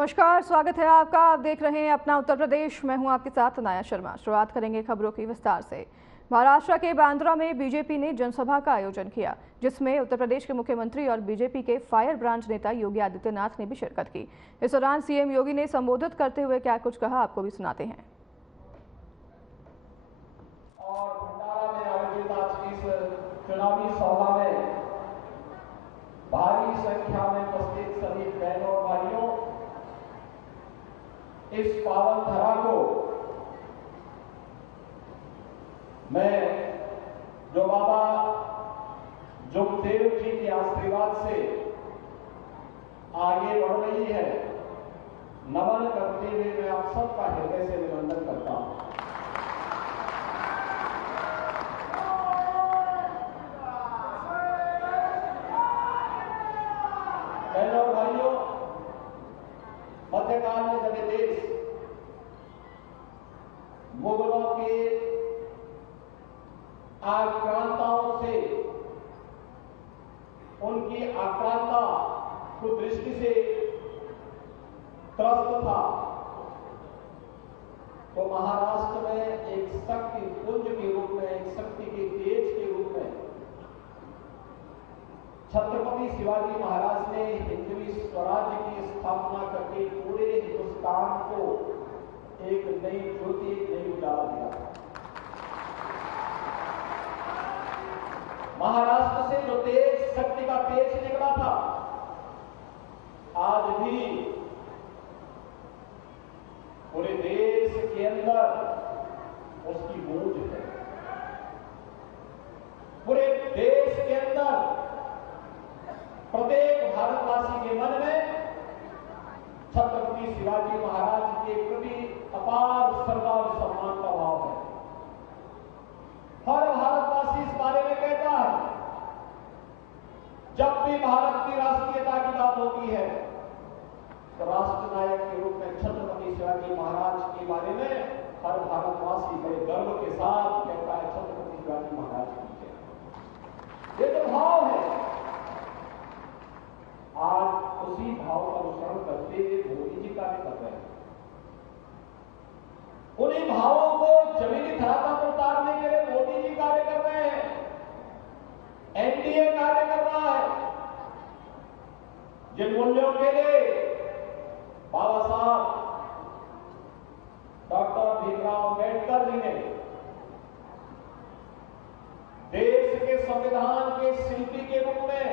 नमस्कार, स्वागत है आपका। आप देख रहे हैं अपना उत्तर प्रदेश। मैं हूं आपके साथ अनाया शर्मा। शुरुआत करेंगे खबरों की विस्तार से। महाराष्ट्र के बांद्रा में बीजेपी ने जनसभा का आयोजन किया, जिसमें उत्तर प्रदेश के मुख्यमंत्री और बीजेपी के फायर ब्रांच नेता योगी आदित्यनाथ ने भी शिरकत की। इस दौरान सीएम योगी ने संबोधित करते हुए क्या कुछ कहा, आपको भी सुनाते हैं। और भंडारा में आयोजित आज की इस चुनावी सभा में भारी संख्या में उपस्थित सभी बहनों और भाइयों, इस पावन धरा को मैं जो बाबा जुगदेव जी के आशीर्वाद से आगे बढ़ रही है, नमन करते हुए मैं आप सबका हृदय से अभिनंदन करता हूं। बहनों और भाइयों, मध्यकाल में जब ये देश मुगलों के आक्रांताओं से, उनकी आक्रांता कुदृष्टि से त्रस्त था, तो महाराष्ट्र में एक शक्ति पुंज के रूप में, एक शक्ति के तेज के रूप में छत्रपति शिवाजी महाराज ने हिंदवी स्वराज्य की स्थापना करके पूरे हिंदुस्तान को एक नई ज्योति, एक नई उजाला दिया। महाराष्ट्र से जो तेज, शक्ति का तेज निकला था, आज भी पूरे देश के अंदर उसकी गूंज है। पूरे देश के अंदर प्रत्येक भारतवासी के मन में छत्रपति शिवाजी महाराज के प्रति अपार श्रद्धा और सम्मान का भाव है। हर भारतवासी इस बारे में कहता है, जब भी भारत की राष्ट्रीयता की बात होती है तो राष्ट्र नायक के रूप में छत्रपति शिवाजी महाराज के बारे में हर भारतवासी बड़े गर्व के साथ कहता है, छत्रपति शिवाजी महाराज की जय। ये तो भाव है। आज उसी भाव का अनुसरण करते हुए मोदी जी कार्य कर रहे हैं। उन्हीं भावों को जमीनी धरातल पर उतारने के लिए मोदी जी कार्य कर रहे हैं, एनडीए कार्य कर रहा है। जिन मूल्यों के लिए बाबा साहब डॉक्टर भीमराव अम्बेडकर जी ने देश के संविधान के शिल्पी के रूप में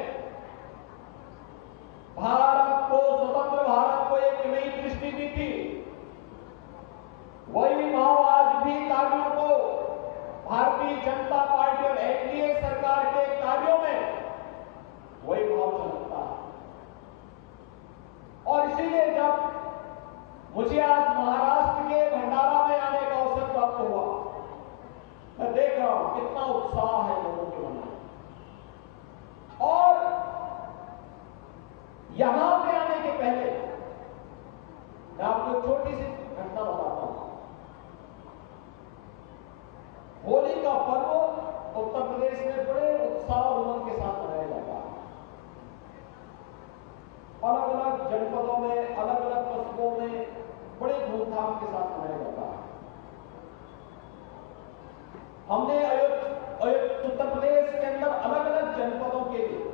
भारत को, स्वतंत्र भारत को एक नई दृष्टि दी थी, वही भाव आज भी कार्यों को भारतीय जनता पार्टी और एनडीए सरकार के कार्यों में वही भाव झलकता है। और इसीलिए जब मुझे आज महाराष्ट्र के भंडारा में आने का अवसर प्राप्त हुआ, मैं देख रहा हूं कितना उत्साह है लोगों के मन में। और यहां पे आने के पहले मैं आपको छोटी सी घटना बताता हूं। होली का पर्व उत्तर प्रदेश में बड़े उत्साह और उमंग के साथ मनाया जाता है। अलग अलग जनपदों में, अलग अलग कस्बों में बड़े धूमधाम के साथ मनाया जाता है। हमने उत्तर प्रदेश के अंदर अलग अलग जनपदों के लिए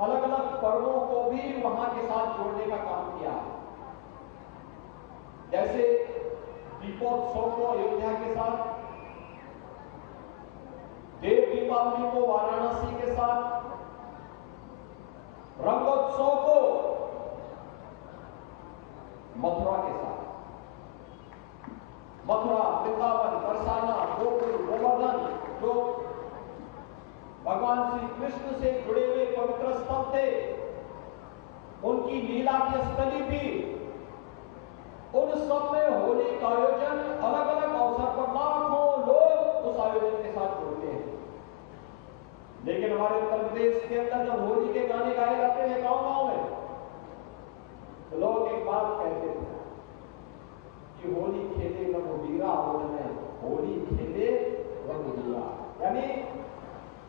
अलग अलग पर्वों को भी वहां के साथ जोड़ने का काम किया है। जैसे दीपोत्सव को अयोध्या के साथ, देव दीपावली को वाराणसी के साथ, रंगोत्सव को मथुरा के साथ। मथुरा, वृंदावन, बरसाना, गोकुल, गोवर्धन जो भगवान श्री कृष्ण से जुड़े हुए पवित्र स्थल थे, उनकी लीला की स्थली थी, उन सब में होली का आयोजन अलग अलग अवसर पर लाखों लोग उस आयोजन के साथ जुड़ते हैं। लेकिन हमारे उत्तर प्रदेश के अंदर जब होली के गाने गाए जाते हैं गांव-गांव में, तो लोग एक बात कहते थे कि होली खेले रघुवीरा, होली खेले रघुवीरा, यानी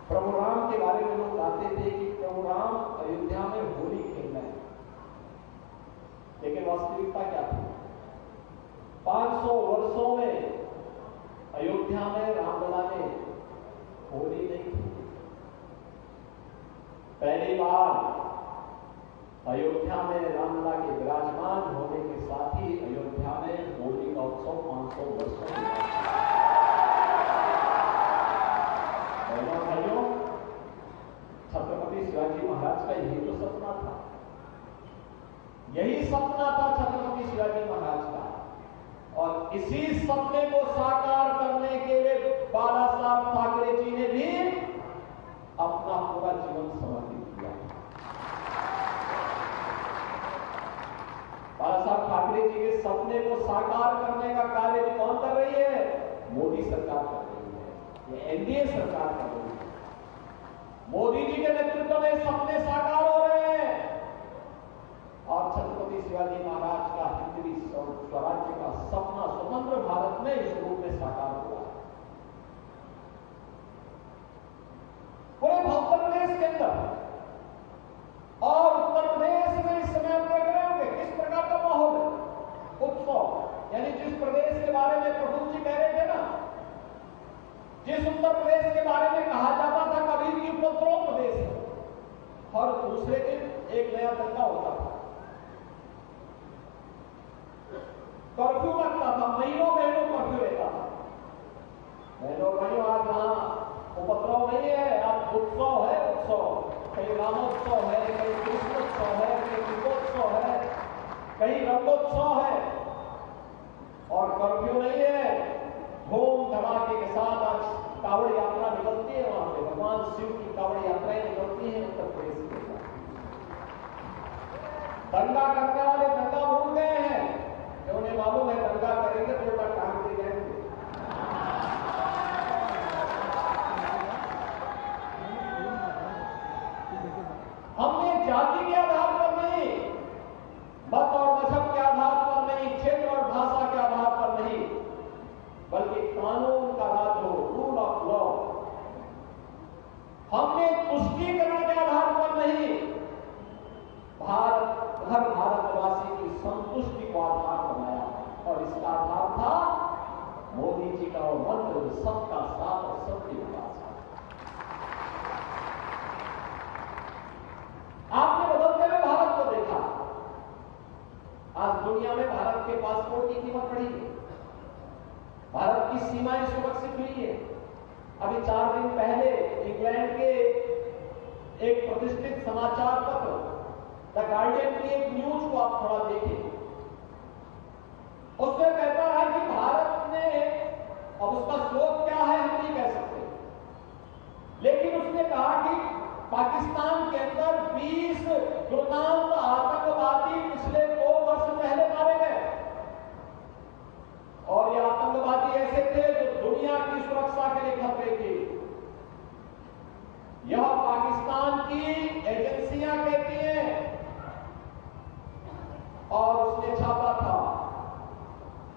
प्रभु राम के बारे में लोग गाते थे कि प्रभु राम अयोध्या में होली खेलना है। लेकिन वास्तविक अयोध्या में रामलला ने होली नहीं की। पहली बार अयोध्या में रामलला के विराजमान होने के साथ ही अयोध्या में होली का उत्सव 500 वर्षों के बाद। बहनों भाइयों, छत्रपति शिवाजी महाराज का यही तो सपना था, यही सपना था छत्रपति शिवाजी महाराज का। और इसी सपने को साकार करने के लिए बाला साहब ठाकरे जी ने भी अपना पूरा जीवन समर्पित किया। बाला साहब ठाकरे जी के सपने को साकार करने का कार्य भी कौन कर रही है? मोदी सरकार कर रही है, ये एनडीए सरकार कर रही है। मोदी जी के नेतृत्व में सपने साकार हो रहे हैं और छत्रपति शिवाजी महाराज का हिंदवी स्वराज्य का सपना स्वतंत्र भारत में इस रूप में साकार हुआ। पूरे उत्तर प्रदेश के अंदर और उत्तर प्रदेश में इस समय आप देख रहे होंगे किस प्रकार का माहौल है। उत्सव यानी जिस प्रदेश के बारे में प्रभु जी कह रहे थे ना, जिस उत्तर प्रदेश के बारे में कहा जाता था कभी भी उपद्रव प्रदेश है, हर दूसरे दिन एक नया दंगा होता था, कर्फ्यू लगता था, महीनों महीनों कर्फ्यू रहता था। बहनों भाइयों, आज वहां उपद्रव नहीं है, आज उत्सव है। उत्सव कहीं रामोत्सव है, कहीं कृष्णोत्सव है, कहीं दीपोत्सव है, कहीं रंगोत्सव है और कर्फ्यू नहीं है। धूम धमाके के साथ आज कावड़ यात्रा निकलती है, वहां पे भगवान शिव की कावड़ यात्राएं निकलती हैं उत्तर प्रदेश के अंदर। दंगा करने वाले दंगा भूल गए हैं, जो उन्हें मालूम है दंगा करेंगे तो उनका काम दे जाएंगे। हमने जाति के आधार पर नहीं, मत और मजहब के आधार पर नहीं, क्षेत्र और भाषा के आधार पर नहीं, बल्कि कानून का राज हो, रूल ऑफ लॉ। हमने तुष्टीकरण के आधार पर नहीं, हर भारतवासी की संतुष्टि को आधार बनाया और इसका आधार था मोदी जी का वो मंत्र, सबका साथ और सबके विकास। आपने बदलते हुए भारत को देखा। आज दुनिया में भारत के पासपोर्ट की कीमत बढ़ी है, भारत की सीमाएं सुरक्षित हुई है। अभी 4 दिन पहले इंग्लैंड के एक प्रतिष्ठित समाचार पत्र द गार्डियन की एक न्यूज को आप थोड़ा देखें। उसमें कहता है कि भारत ने, अब उसका स्रोत क्या है हम नहीं कह सकते, लेकिन उसने कहा कि पाकिस्तान के अंदर 20 दुर्दांत आतंकवादी पिछले 2 वर्ष पहले मारे गए और ये आतंकवादी ऐसे थे जो दुनिया की सुरक्षा के लिए खतरे थे। यह पाकिस्तान की एजेंसियां कहती हैं और उसने छापा था।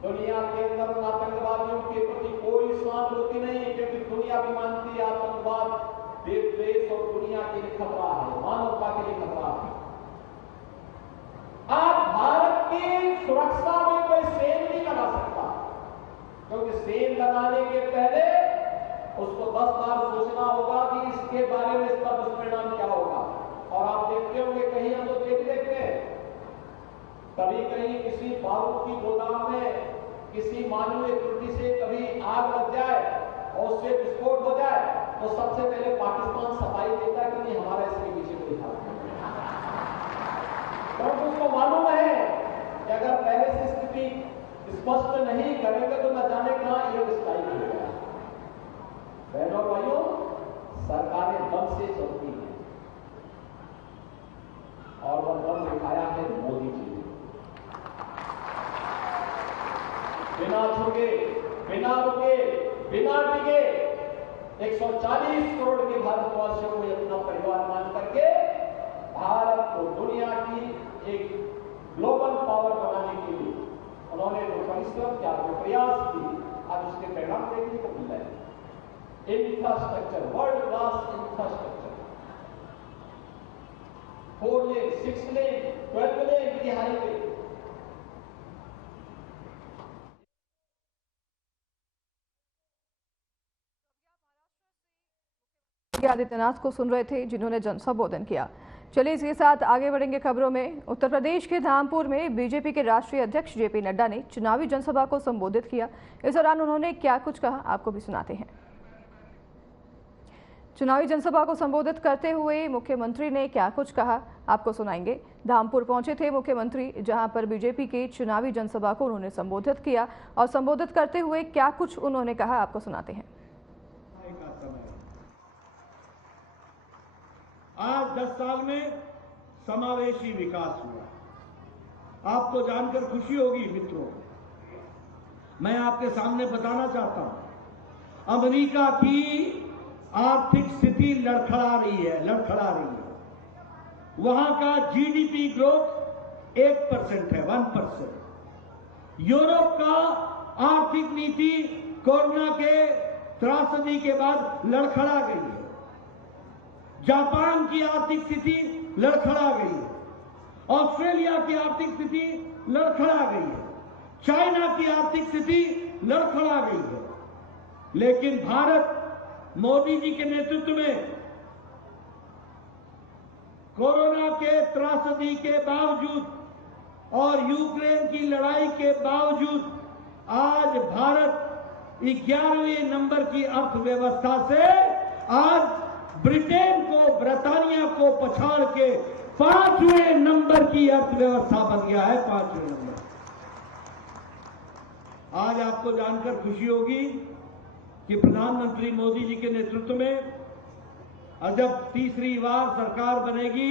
दुनिया के अंदर आतंकवादियों के प्रति कोई सहानुभूति नहीं, क्योंकि दुनिया भी मानती है आतंकवाद देश और दुनिया के लिए खतरा है, मानवता के लिए खतरा है। आज भारत की सुरक्षा में कोई सेन नहीं लगा सकता, क्योंकि सेन लगाने के पहले उसको 10 बार सोचना होगा कि इसके बारे में इसका दुष्परिणाम क्या होगा। और आप देखते होंगे, कहीं हम लोग देखते हैं कभी कहीं किसी बारूद की गोदाम में किसी मानवीय त्रुटि से कभी आग लग जाए और उससे विस्फोट हो जाए तो सबसे पहले पाकिस्तान सफाई देता है कि नहीं हमारा इसके पीछे कोई हाथ नहीं, क्योंकि उसको मालूम है कि अगर पहले से स्थिति स्पष्ट नहीं करेंगे तो न जाने कहां एयर स्ट्राइक होगा। बहनों और भाइयों, सरकारें दम से चलती हैं और वह दम दिखाया है मोदी जी ने। बिना झुके, बिना रुके, बिना टिके 140 करोड़ के भारतवासियों को अपना परिवार मान करके भारत को दुनिया की एक ग्लोबल पावर बनाने के लिए उन्होंने जो परिश्रम किया, जो प्रयास किए, आज उसके परिणाम देखने को मिल रहे हैं। इंफ्रास्ट्रक्चर, वर्ल्ड क्लास इंफ्रास्ट्रक्चर, 4 लेन, 6 लेन, 12 लेन की हाईवे, योगी आदित्यनाथ को सुन रहे थे, जिन्होंने जन संबोधन किया। चलिए इसके साथ आगे बढ़ेंगे खबरों में। उत्तर प्रदेश के धामपुर में बीजेपी के राष्ट्रीय अध्यक्ष जेपी नड्डा ने चुनावी जनसभा को संबोधित किया। इस दौरान उन्होंने क्या कुछ कहा, आपको भी सुनाते हैं। चुनावी जनसभा को संबोधित करते हुए मुख्यमंत्री ने क्या कुछ कहा, आपको सुनाएंगे। धामपुर पहुंचे थे मुख्यमंत्री, जहां पर बीजेपी के चुनावी जनसभा को उन्होंने संबोधित किया और संबोधित करते हुए क्या कुछ उन्होंने कहा, आपको सुनाते हैं। आज 10 साल में समावेशी विकास हुआ। आपको जानकर खुशी होगी मित्रों, मैं आपके सामने बताना चाहता हूं, अमेरिका की आर्थिक स्थिति लड़खड़ा रही है। वहां का जीडीपी ग्रोथ 1% है, 1%। यूरोप का आर्थिक नीति कोरोना के त्रासदी के बाद लड़खड़ा गई है। जापान की आर्थिक स्थिति लड़खड़ा गई है। ऑस्ट्रेलिया की आर्थिक स्थिति लड़खड़ा गई है। चाइना की आर्थिक स्थिति लड़खड़ा गई है। लेकिन भारत मोदी जी के नेतृत्व में कोरोना के त्रासदी के बावजूद और यूक्रेन की लड़ाई के बावजूद आज भारत 11वें नंबर की अर्थव्यवस्था से आज ब्रिटेन को, ब्रिटानिया को पछाड़ के 5वें नंबर की अर्थव्यवस्था बन गया है, 5वें नंबर। आज आपको जानकर खुशी होगी कि प्रधानमंत्री मोदी जी के नेतृत्व में जब तीसरी बार सरकार बनेगी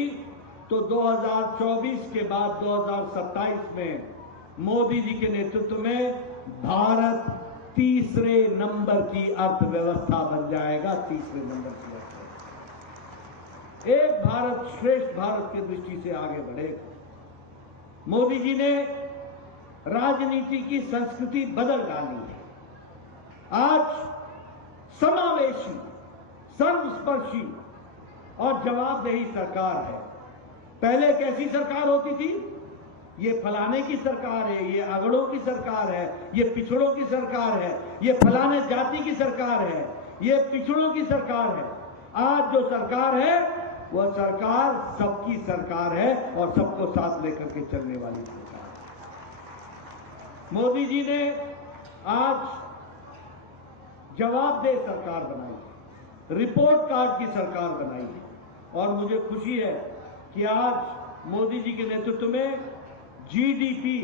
तो 2024 के बाद 2027 में मोदी जी के नेतृत्व में भारत तीसरे नंबर की अर्थव्यवस्था बन जाएगा, तीसरे नंबर की अर्थव्यवस्था। एक भारत श्रेष्ठ भारत की दृष्टि से आगे बढ़ेगा। मोदी जी ने राजनीति की संस्कृति बदल डाली है। आज समावेशी, सर्वस्पर्शी और जवाबदेही सरकार है। पहले कैसी सरकार होती थी? ये फलाने की सरकार है, ये अगड़ों की सरकार है, ये पिछड़ों की सरकार है, ये फलाने जाति की सरकार है, ये पिछड़ों की सरकार है। आज जो सरकार है वह सरकार सबकी सरकार है और सबको साथ लेकर के चलने वाली सरकार है। मोदी जी ने आज जवाबदेह सरकार बनाई, रिपोर्ट कार्ड की सरकार बनाई है और मुझे खुशी है कि आज मोदी जी के नेतृत्व में जीडीपी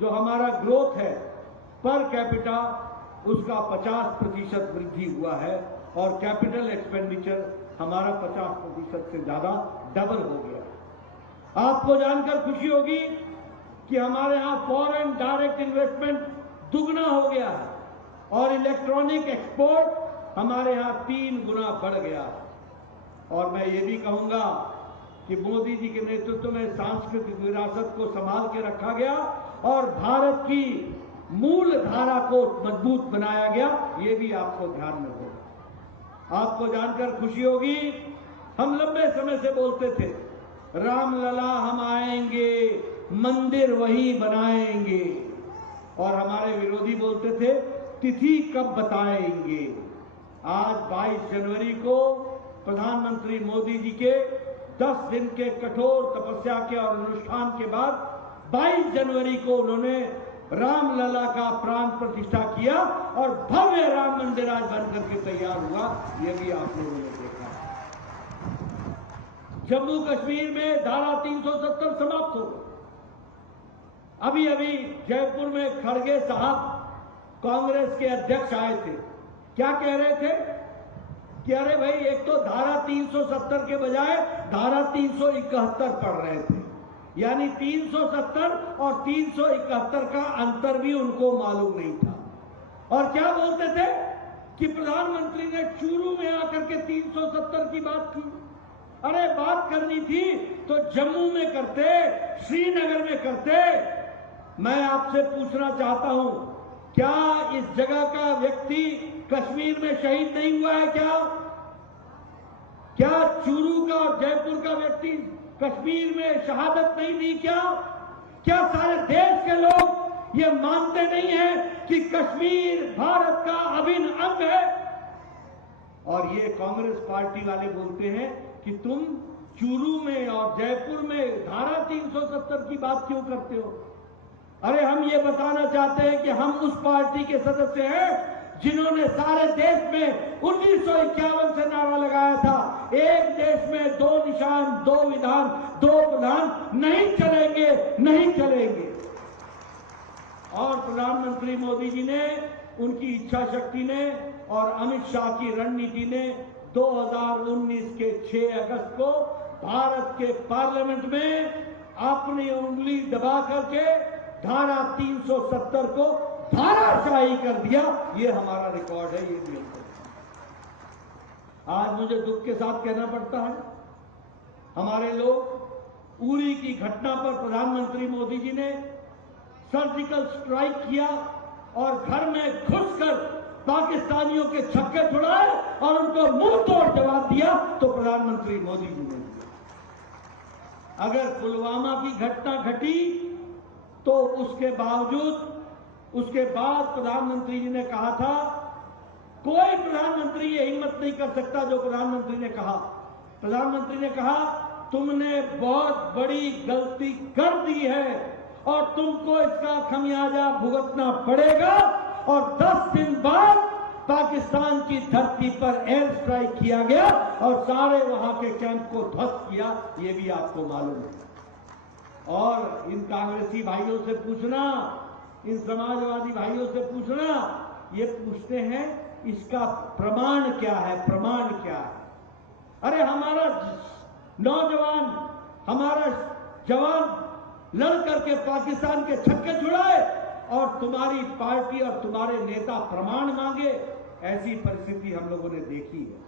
जो हमारा ग्रोथ है पर कैपिटा, उसका 50% वृद्धि हुआ है और कैपिटल एक्सपेंडिचर हमारा 50% से ज्यादा डबल हो गया। आपको जानकर खुशी होगी कि हमारे यहां फॉरेन डायरेक्ट इन्वेस्टमेंट दुगना हो गया है और इलेक्ट्रॉनिक एक्सपोर्ट हमारे यहां 3 गुना बढ़ गया। और मैं ये भी कहूंगा कि मोदी जी के नेतृत्व में सांस्कृतिक विरासत को संभाल के रखा गया और भारत की मूल धारा को मजबूत बनाया गया, ये भी आपको ध्यान में होगा। आपको जानकर खुशी होगी, हम लंबे समय से बोलते थे रामलला हम आएंगे, मंदिर वही बनाएंगे, और हमारे विरोधी बोलते थे तिथि कब बताएंगे। आज 22 जनवरी को प्रधानमंत्री मोदी जी के 10 दिन के कठोर तपस्या के और अनुष्ठान के बाद 22 जनवरी को उन्होंने रामलला का प्राण प्रतिष्ठा किया और भव्य राम मंदिर आज बनकर के तैयार हुआ, यह भी आप लोगों ने देखा। जम्मू कश्मीर में धारा 370 समाप्त हो गई। अभी अभी जयपुर में खड़गे साहब कांग्रेस के अध्यक्ष आए थे, क्या कह रहे थे कि अरे भाई एक तो धारा 370 के बजाय धारा 371 पढ़ रहे थे, यानी 370 और 371 का अंतर भी उनको मालूम नहीं था। और क्या बोलते थे कि प्रधानमंत्री ने चूरू में आकर के 370 की बात की। अरे बात करनी थी तो जम्मू में करते, श्रीनगर में करते। मैं आपसे पूछना चाहता हूं, क्या इस जगह का व्यक्ति कश्मीर में शहीद नहीं हुआ है? क्या चूरू का और जयपुर का व्यक्ति कश्मीर में शहादत नहीं दी? क्या सारे देश के लोग ये मानते नहीं हैं कि कश्मीर भारत का अभिन्न अंग है? और ये कांग्रेस पार्टी वाले बोलते हैं कि तुम चूरू में और जयपुर में धारा 370 की बात क्यों करते हो। अरे हम ये बताना चाहते हैं कि हम उस पार्टी के सदस्य हैं जिन्होंने सारे देश में 1951 से नारा लगाया था, एक देश में दो निशान, दो विधान, दो प्रधान नहीं चलेंगे, नहीं चलेंगे। और प्रधानमंत्री मोदी जी ने, उनकी इच्छा शक्ति ने और अमित शाह की रणनीति ने 2019 के 6 अगस्त को भारत के पार्लियामेंट में अपनी उंगली दबा करके धारा 370 को धाराशाही कर दिया। ये हमारा रिकॉर्ड है, ये भी। आज मुझे दुख के साथ कहना पड़ता है, हमारे लोग उरी की घटना पर प्रधानमंत्री मोदी जी ने सर्जिकल स्ट्राइक किया और घर में घुसकर पाकिस्तानियों के छक्के छुड़ाए और उनको मुंह तोड़ जवाब दिया, तो प्रधानमंत्री मोदी जी ने दिया। अगर पुलवामा की घटना घटी तो उसके बावजूद, उसके बाद प्रधानमंत्री जी ने कहा था, कोई प्रधानमंत्री ये हिम्मत नहीं कर सकता जो प्रधानमंत्री ने कहा। प्रधानमंत्री ने कहा, तुमने बहुत बड़ी गलती कर दी है और तुमको इसका खमियाजा भुगतना पड़ेगा। और 10 दिन बाद पाकिस्तान की धरती पर एयर स्ट्राइक किया गया और सारे वहां के कैंप को ध्वस्त किया, ये भी आपको मालूम है। और इन कांग्रेसी भाइयों से पूछना, इन समाजवादी भाइयों से पूछना, ये पूछते हैं इसका प्रमाण क्या है, प्रमाण क्या है। अरे हमारा नौजवान, हमारा जवान लड़ करके पाकिस्तान के छक्के छुड़ाए और तुम्हारी पार्टी और तुम्हारे नेता प्रमाण मांगे, ऐसी परिस्थिति हम लोगों ने देखी है।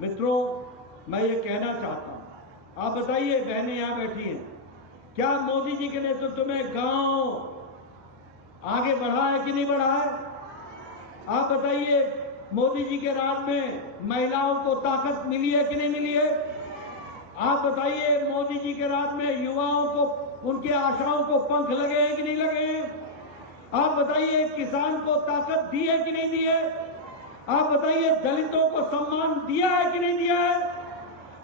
मित्रों, मैं ये कहना चाहता हूं, आप बताइए, बहनें यहां बैठी हैं, क्या मोदी जी के नेतृत्व में गांव आगे बढ़ा है कि नहीं बढ़ा है? आप बताइए, मोदी जी के राज में महिलाओं को ताकत मिली है कि नहीं मिली है? आप बताइए, मोदी जी के राज में युवाओं को, उनकी आशाओं को पंख लगे हैं कि नहीं लगे हैं? आप बताइए, किसान को ताकत दी है कि नहीं दी है? आप बताइए, दलितों को सम्मान दिया है कि नहीं दिया है?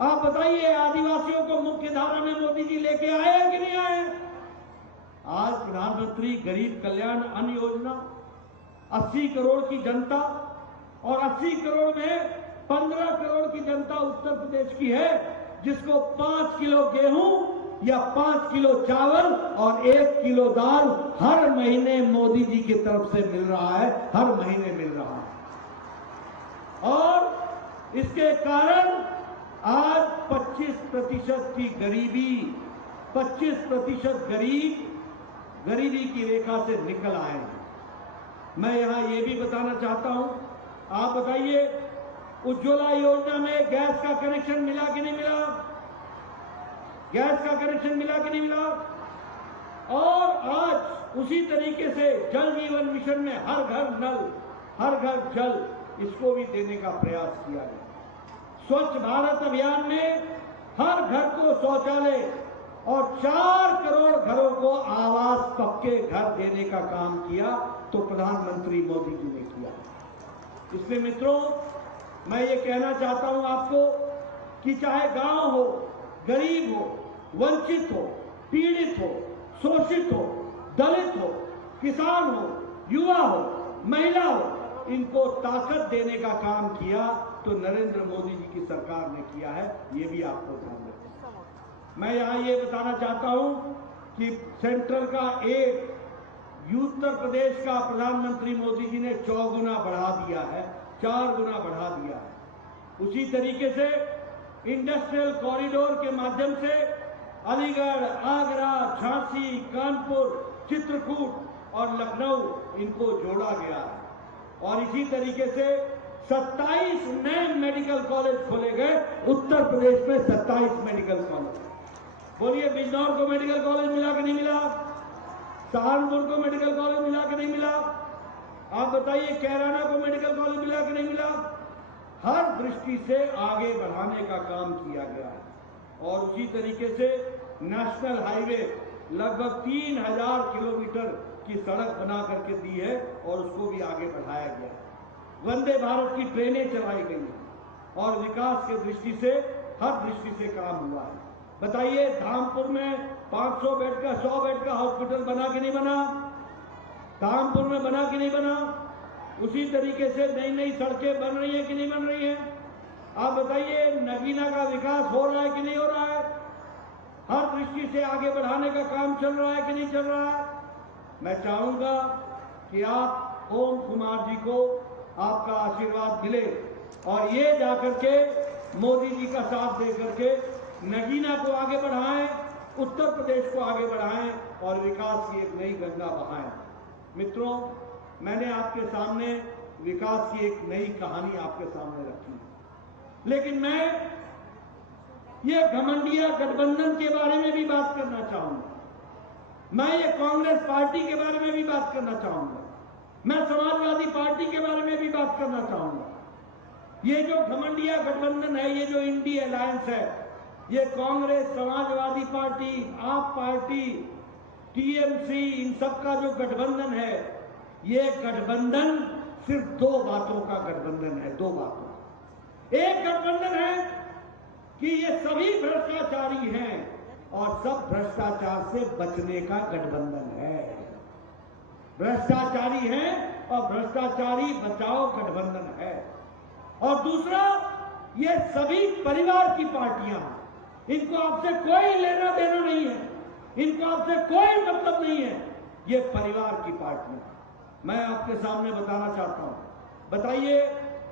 आप बताइए, आदिवासियों को मुख्य धारा में मोदी जी लेके आए हैं कि नहीं आए? आज प्रधानमंत्री गरीब कल्याण अन्न योजना 80 करोड़ की जनता, और 80 करोड़ में 15 करोड़ की जनता उत्तर प्रदेश की है, जिसको 5 किलो गेहूं या 5 किलो चावल और 1 किलो दाल हर महीने मोदी जी की तरफ से मिल रहा है, हर महीने मिल रहा है। और इसके कारण आज 25% की गरीबी, 25% गरीबी की रेखा से निकल आए हैं। मैं यहां ये भी बताना चाहता हूं, आप बताइए, उज्ज्वला योजना में गैस का कनेक्शन मिला कि नहीं मिला? गैस का कनेक्शन मिला कि नहीं मिला? और आज उसी तरीके से जल जीवन मिशन में हर घर नल, हर घर जल, इसको भी देने का प्रयास किया गया। स्वच्छ भारत अभियान में हर घर को शौचालय और 4 करोड़ घरों को आवास, पक्के घर देने का काम किया, तो प्रधानमंत्री मोदी जी ने किया। इसलिए मित्रों, मैं ये कहना चाहता हूं आपको कि चाहे गांव हो, गरीब हो, वंचित हो, पीड़ित हो, शोषित हो, दलित हो, किसान हो, युवा हो, महिला हो, इनको ताकत देने का काम किया तो नरेंद्र मोदी जी की सरकार ने किया है, ये भी आपको ध्यान रखना। मैं यहां ये बताना चाहता हूं कि सेंट्रल का एड उत्तर प्रदेश का प्रधानमंत्री मोदी जी ने 4 गुना बढ़ा दिया है, 4 गुना बढ़ा दिया है। उसी तरीके से इंडस्ट्रियल कॉरिडोर के माध्यम से अलीगढ़, आगरा, झांसी, कानपुर, चित्रकूट और लखनऊ, इनको जोड़ा गया है। और इसी तरीके से 27 नए मेडिकल कॉलेज खोले गए उत्तर प्रदेश में, 27 मेडिकल कॉलेज। बोलिए, बिजनौर को मेडिकल कॉलेज मिला कि नहीं मिला? सहारनपुर को मेडिकल कॉलेज मिला कि नहीं मिला? आप बताइए, कैराना को मेडिकल कॉलेज मिला कि नहीं मिला? हर दृष्टि से आगे बढ़ाने का काम किया गया है। और उसी तरीके से नेशनल हाईवे लगभग 3000 किलोमीटर की सड़क बना करके दी है और उसको भी आगे बढ़ाया गया है। वंदे भारत की ट्रेनें चलाई गई हैं, और विकास की दृष्टि से हर दृष्टि से काम हुआ है। बताइए, धामपुर में 500 बेड का 100 बेड का हॉस्पिटल बना कि नहीं बना? धामपुर में बना कि नहीं बना? उसी तरीके से नई नई सड़कें बन रही है कि नहीं बन रही है? आप बताइए, नगीना का विकास हो रहा है कि नहीं हो रहा है? हर दृष्टि से आगे बढ़ाने का काम चल रहा है कि नहीं चल रहा है? मैं चाहूंगा कि आप ओम कुमार जी को आपका आशीर्वाद मिले और ये जाकर के मोदी जी का साथ दे करके नगीना को आगे बढ़ाएं, उत्तर प्रदेश को आगे बढ़ाएं और विकास की एक नई गंगा बहाएं। मित्रों, मैंने आपके सामने विकास की एक नई कहानी आपके सामने रखी, लेकिन मैं ये घमंडिया गठबंधन के बारे में भी बात करना चाहूंगा। मैं ये कांग्रेस पार्टी के बारे में भी बात करना चाहूंगा। मैं समाजवादी पार्टी के बारे में भी बात करना चाहूंगा। ये जो घमंडिया गठबंधन है, ये जो इंडी अलायंस है, ये कांग्रेस, समाजवादी पार्टी, आप पार्टी, टीएमसी, इन सब का जो गठबंधन है, ये गठबंधन सिर्फ दो बातों का गठबंधन है। दो बातों। एक गठबंधन है कि ये सभी भ्रष्टाचारी हैं और सब भ्रष्टाचार से बचने का गठबंधन है। भ्रष्टाचारी हैं और भ्रष्टाचारी बचाओ गठबंधन है। और दूसरा, ये सभी परिवार की पार्टियां, इनको आपसे कोई लेना देना नहीं है, इनको आपसे कोई मतलब नहीं है, ये परिवार की पार्टियां। मैं आपके सामने बताना चाहता हूं, बताइए,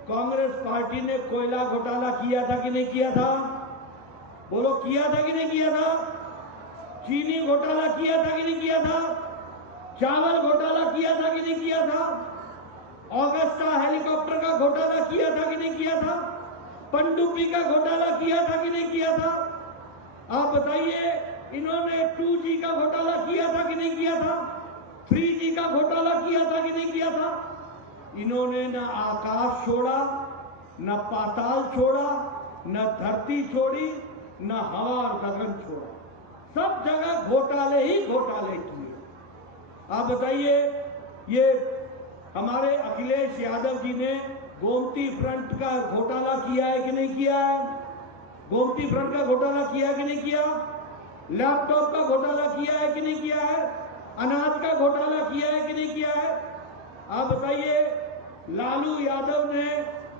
कांग्रेस पार्टी ने कोयला घोटाला किया था कि नहीं किया था? बोलो, किया था कि नहीं किया था? चीनी घोटाला किया था कि नहीं किया था? चावल घोटाला किया था कि नहीं किया था? ऑगस्टा हेलीकॉप्टर का घोटाला किया था कि नहीं किया था? पनडुब्बी का घोटाला किया था कि नहीं किया था? आप बताइए, इन्होंने 2G का घोटाला किया था कि नहीं किया था? 3G का घोटाला किया था कि नहीं किया था? इन्होंने न आकाश छोड़ा, न पाताल छोड़ा, न धरती छोड़ी, न हवा और गगन छोड़ा। सब जगह घोटाले ही घोटाले किए। आप बताइए, ये हमारे अखिलेश यादव जी ने गोमती फ्रंट का घोटाला किया है कि नहीं किया है? गोमती फ्रंट का घोटाला किया है कि नहीं किया? लैपटॉप का घोटाला किया है कि नहीं किया है? अनाज का घोटाला किया है कि नहीं किया है? आप बताइए, लालू यादव ने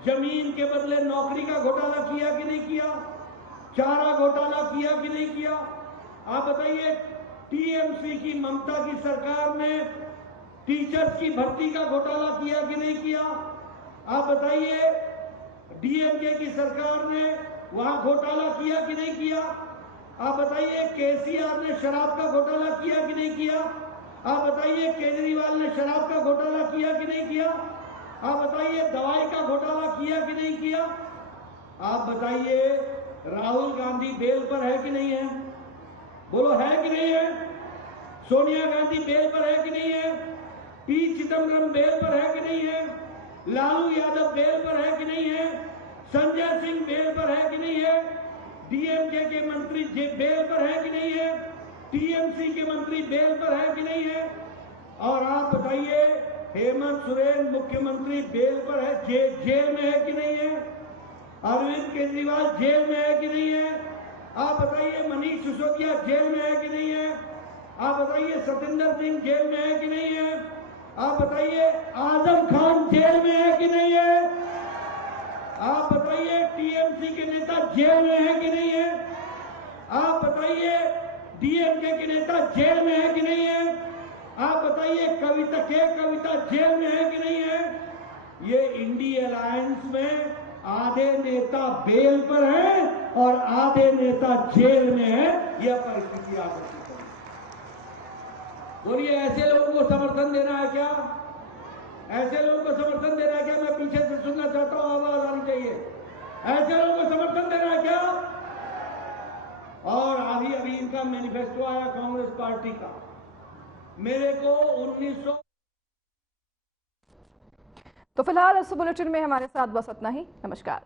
जमीन के बदले नौकरी का घोटाला किया कि नहीं किया? चारा घोटाला किया कि नहीं किया? आप बताइए, टीएमसी की ममता की सरकार ने टीचर्स की भर्ती का घोटाला किया कि नहीं किया? आप बताइए, डीएमके की सरकार ने वहां घोटाला किया कि नहीं किया? आप बताइए, केसीआर ने शराब का घोटाला किया कि नहीं किया? आप बताइए, केजरीवाल ने शराब का घोटाला किया कि नहीं किया? आप बताइए, दवाई का घोटाला किया कि नहीं किया? आप बताइए, राहुल गांधी बेल पर है कि नहीं है? बोलो, है कि नहीं है? सोनिया गांधी बेल पर है कि नहीं है? पी चिदम्बरम बेल पर है कि नहीं है? लालू यादव बेल पर है कि नहीं है? संजय सिंह बेल पर है कि नहीं है? डीएमके के मंत्री बेल पर है कि नहीं है? टीएमसी के मंत्री बेल पर है कि नहीं है? और आप बताइए, हेमंत सोरेन मुख्यमंत्री बेल पर है, जेल में है कि नहीं है? अरविंद केजरीवाल जेल में है कि नहीं है? आप बताइए, मनीष सिसोदिया जेल में है कि नहीं है? आप बताइए, सतेंद्र सिंह जेल में है कि नहीं है? आप बताइए, आजम खान जेल में है कि नहीं है? आप बताइए, टीएमसी के नेता जेल में है कि नहीं है? आप बताइए, डीएमके के नेता जेल में है कि नहीं है? आप बताइए, कविता जेल में है कि नहीं है? ये इंडी अलायंस में आधे नेता बेल पर हैं और आधे नेता जेल में है। यह परिस्थिति आ सकती है। बोलिए, ऐसे लोगों को समर्थन देना है क्या? ऐसे लोगों को समर्थन देना है क्या? मैं पीछे से सुनना चाहता हूं, आवाज आनी चाहिए। ऐसे लोगों को समर्थन देना है क्या? और अभी इनका मैनिफेस्टो आया कांग्रेस पार्टी का। मेरे को 1900। तो फिलहाल इस बुलेटिन में हमारे साथ बस इतना ही। नमस्कार।